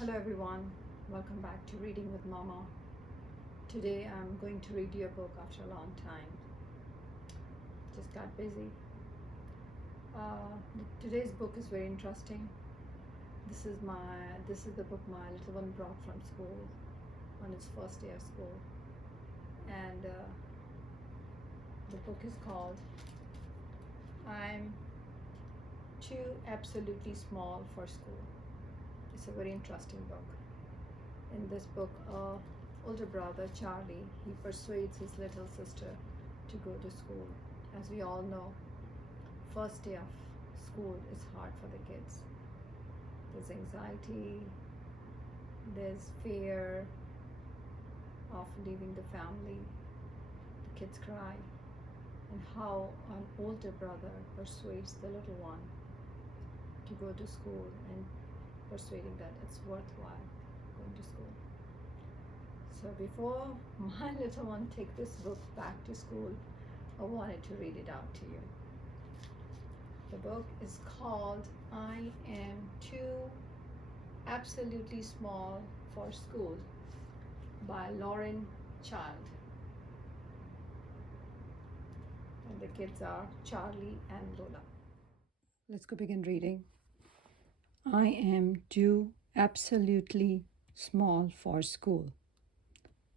Hello everyone, welcome back to Reading with Mama. Today I'm going to read you a book after a long time. Just got busy. Today's book is very interesting. This is the book my little one brought from school on his first day of school, and the book is called "I'm Too Absolutely Small for School." It's a very interesting book. In this book, older brother Charlie, he persuades his little sister to go to school. As we all know, first day of school is hard for the kids. There's anxiety, there's fear of leaving the family, the kids cry, and how an older brother persuades the little one to go to school and persuading that it's worthwhile going to school. So before my little one take this book back to school, I wanted to read it out to you. The book is called I Am Too Absolutely Small for School by Lauren Child. And the kids are Charlie and Lola. Let's go begin reading. I Am Too Absolutely Small for School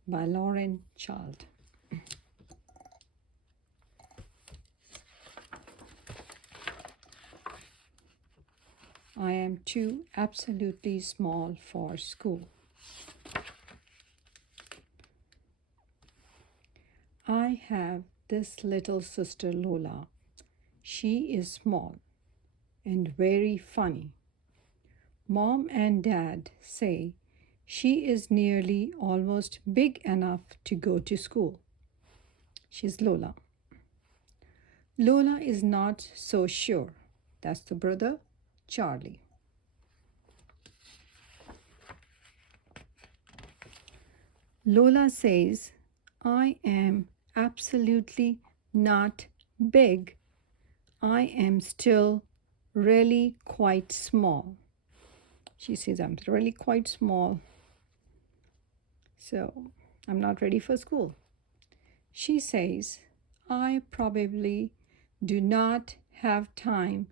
by Lauren Child. I am too absolutely small for school. I have this little sister Lola. She is small and very funny. Mom and Dad say she is nearly almost big enough to go to school. She's Lola. Lola is not so sure. That's the brother, Charlie. Lola says, I am absolutely not big. I am still really quite small. She says, I'm really quite small, so I'm not ready for school. She says, I probably do not have time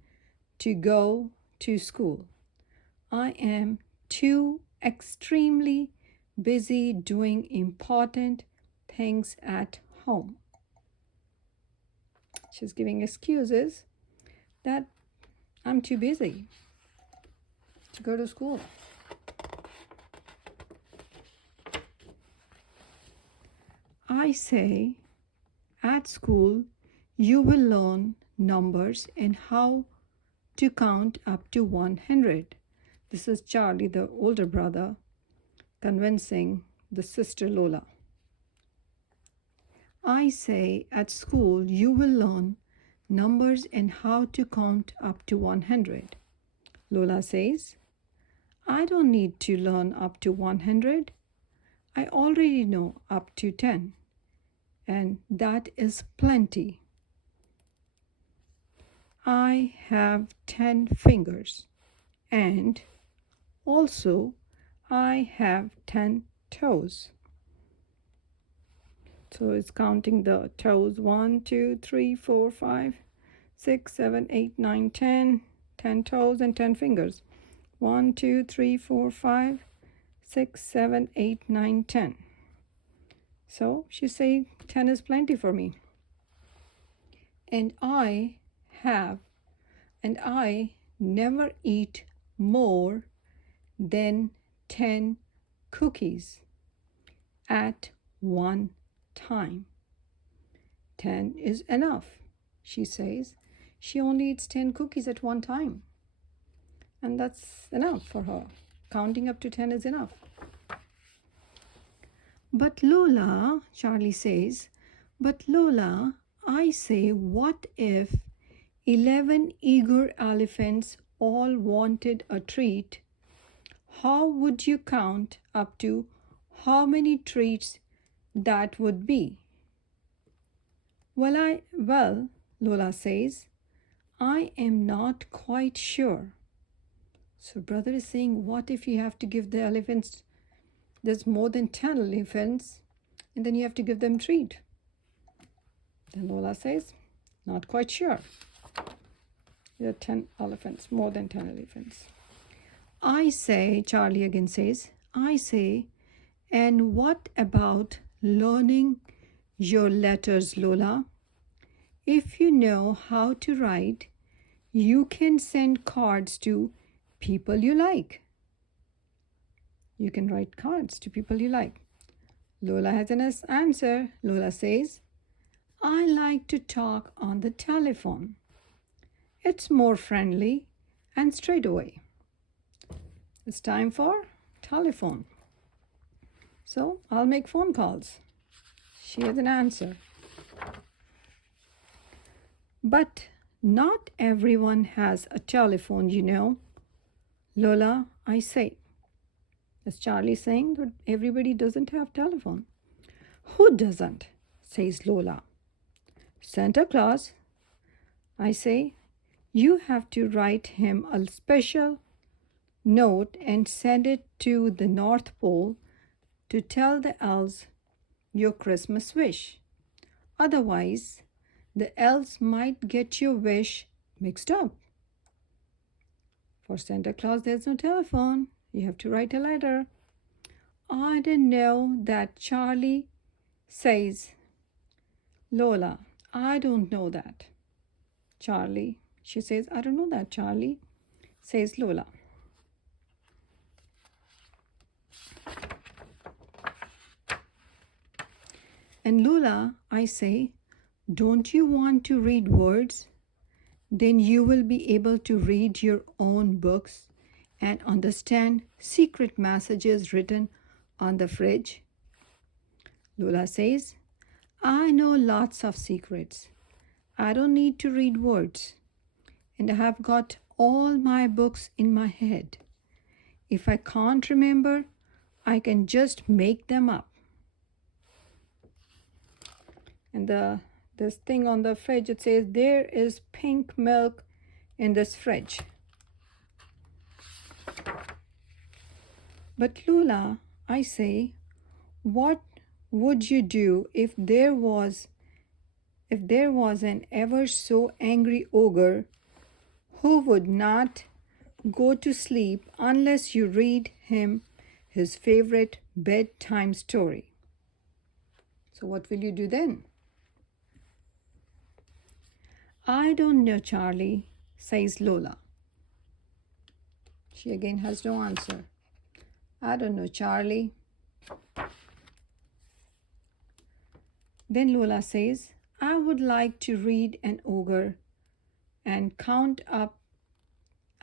to go to school. I am too extremely busy doing important things at home. She's giving excuses that I'm too busy to go to school. I say, at school, you will learn numbers and how to count up to 100. This is Charlie, the older brother, convincing the sister Lola. I say, at school, you will learn numbers and how to count up to 100. Lola says, I don't need to learn up to 100. I already know up to 10, and that is plenty. I have 10 fingers, and also I have 10 toes. So it's counting the toes 1, 2, 3, 4, 5, 6, 7, 8, 9, 10. 10 toes and 10 fingers. 1, 2, 3, 4, 5, 6, 7, 8, 9, 10. So she's saying 10 is plenty for me. And I never eat more than 10 cookies at one time. 10 is enough, she says. She only eats 10 cookies at one time. And that's enough for her. Counting up to 10 is enough. But Lola, Charlie says, but Lola, I say, what if 11 eager elephants all wanted a treat? How would you count up to how many treats that would be? Well, Lola says, I am not quite sure. So brother is saying, what if you have to give the elephants, there's more than 10 elephants, and then you have to give them treat? Then Lola says, not quite sure. There are 10 elephants, more than 10 elephants. I say, Charlie again says, I say, and what about learning your letters, Lola? If you know how to write, you can send cards to people you like. You can write cards to people you like. Lola has an answer. Lola says, I like to talk on the telephone. It's more friendly and straight away. It's time for telephone. So I'll make phone calls. She has an answer. But not everyone has a telephone, you know. Lola, I say. Is Charlie saying that everybody doesn't have telephone? Who doesn't? Says Lola. Santa Claus. I say, you have to write him a special note and send it to the North Pole to tell the elves your Christmas wish. Otherwise, the elves might get your wish mixed up. For Santa Claus, there's no telephone. You have to write a letter. I didn't know that, Charlie says. Lola, I don't know that. Charlie, she says, I don't know that, Charlie, says Lola. And Lola, I say, don't you want to read words? Then you will be able to read your own books and understand secret messages written on the fridge. Lola says, I know lots of secrets. I don't need to read words. And I have got all my books in my head. If I can't remember, I can just make them up. And this thing on the fridge, it says, there is pink milk in this fridge. But Lola, I say, what would you do if there was an ever so angry ogre who would not go to sleep unless you read him his favorite bedtime story? So what will you do then? I don't know, Charlie, says Lola. She again has no answer. I don't know, Charlie. Then Lola says, I would like to read an ogre and count up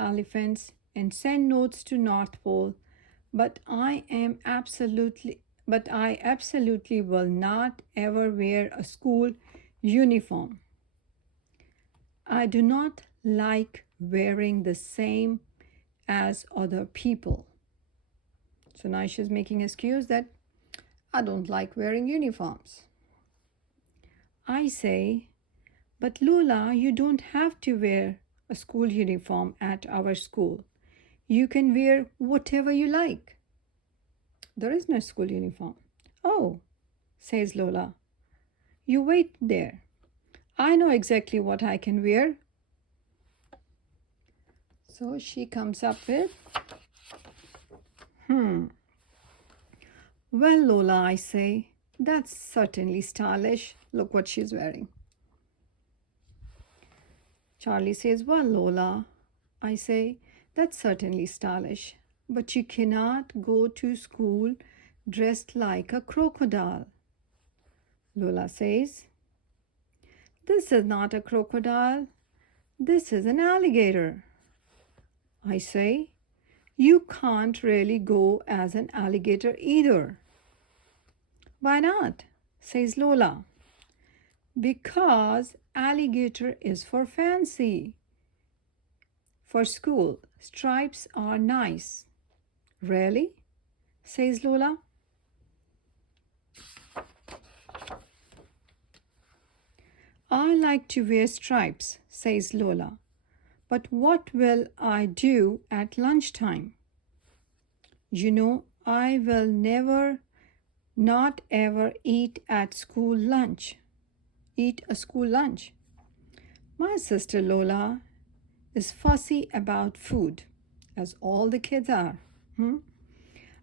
elephants and send notes to North Pole, but I absolutely will not ever wear a school uniform. I do not like wearing the same as other people. So now she's making an excuse that I don't like wearing uniforms. I say, but Lola, you don't have to wear a school uniform at our school. You can wear whatever you like. There is no school uniform. Oh, says Lola. You wait there. I know exactly what I can wear. So she comes up with, well, Lola, I say, that's certainly stylish. Look what she's wearing. Charlie says, well, Lola, I say, that's certainly stylish, but you cannot go to school dressed like a crocodile. Lola says, this is not a crocodile. This is an alligator. I say, you can't really go as an alligator either. Why not? Says Lola. Because alligator is for fancy. For school, stripes are nice. Really? Says Lola. I like to wear stripes, says Lola. But what will I do at lunchtime? You know, I will never, not ever eat at school lunch. Eat a school lunch. My sister Lola is fussy about food, as all the kids are.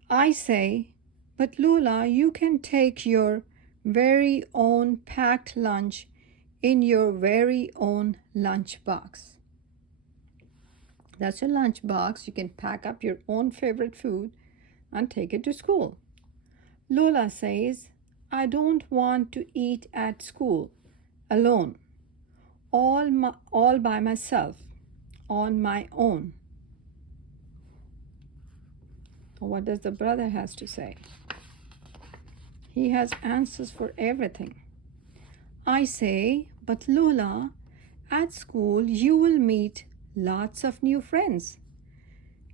I say, but Lola, you can take your very own packed lunch in your very own lunch box. That's your lunch box. You can pack up your own favorite food and take it to school. Lola says, I don't want to eat at school alone, all by myself, on my own. What does the brother has to say? He has answers for everything. I say, but Lola, at school you will meet lots of new friends.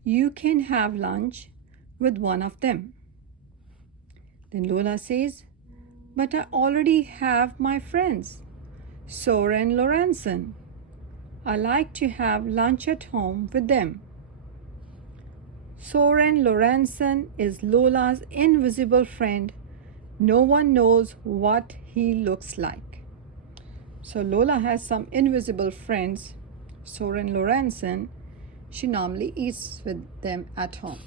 You can have lunch with one of them. Then Lola says, but I already have my friends, Soren Lorenzen. I like to have lunch at home with them. Soren Lorenzen is Lola's invisible friend. No one knows what he looks like. So Lola has some invisible friends, Soren Lorenzen. She normally eats with them at home.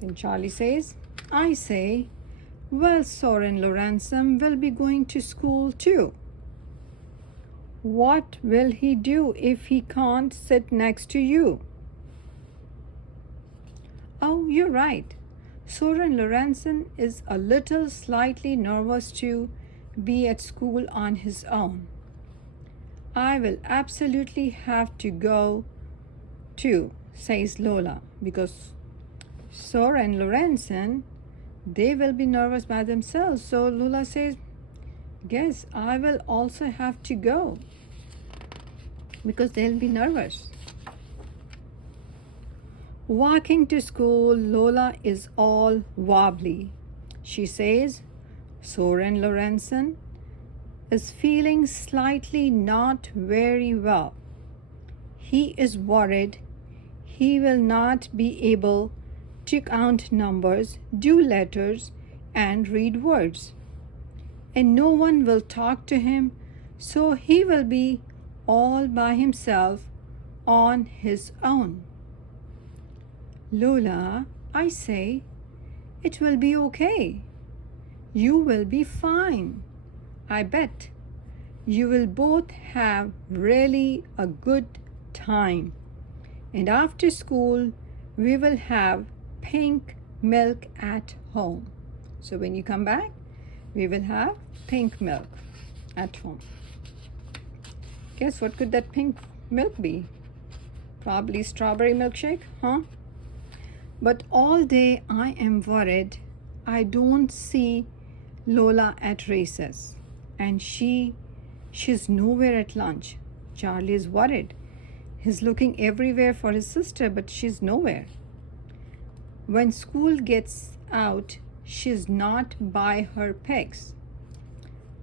Then Charlie says, I say, well, Soren Lorenzen will be going to school too. What will he do if he can't sit next to you? Oh, you're right. Soren Lorenzen is a little slightly nervous to be at school on his own. I will absolutely have to go too, says Lola, because Soren Lorenzen, they will be nervous by themselves. So Lola says, yes, I will also have to go because they'll be nervous. Walking to school, Lola is all wobbly. She says, Soren Lorenzen is feeling slightly not very well. He is worried he will not be able to count numbers, do letters, and read words. And no one will talk to him, so he will be all by himself on his own. Lola, I say, it will be okay. You will be fine. I bet. You will both have really a good time. And after school, we will have pink milk at home. So when you come back, we will have pink milk at home. Guess what could that pink milk be? Probably strawberry milkshake, huh? But all day I am worried. I don't see Lola at recess, and she's nowhere at lunch. Charlie is worried. He's looking everywhere for his sister, but she's nowhere. When school gets out, she's not by her pegs.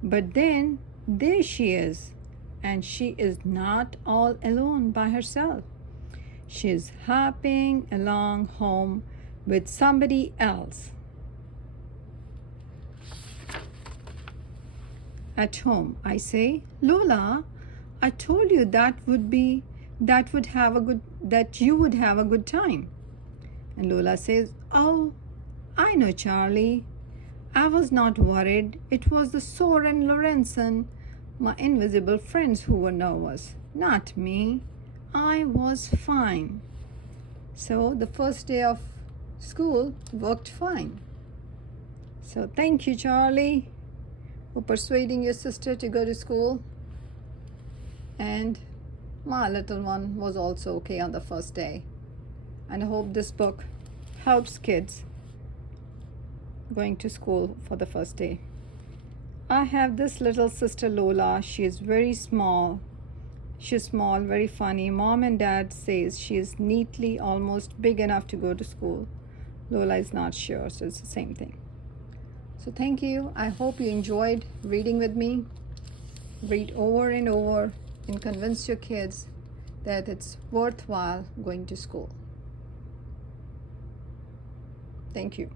But then there she is, and she is not all alone by herself. She is hopping along home with somebody else. At home, I say, Lola, I told you that you would have a good time. And Lola says, oh, I know, Charlie. I was not worried. It was the Soren Lorenzen, my invisible friends, who were nervous, not me. I was fine. So the first day of school worked fine. So thank you, Charlie, for persuading your sister to go to school. And my little one was also okay on the first day. And I hope this book helps kids going to school for the first day. I have this little sister Lola. She is very small. She's small, very funny. Mom and dad says she is neatly almost big enough to go to school. Lola is not sure, so it's the same thing. So thank you. I hope you enjoyed reading with me. Read over and over and convince your kids that it's worthwhile going to school. Thank you.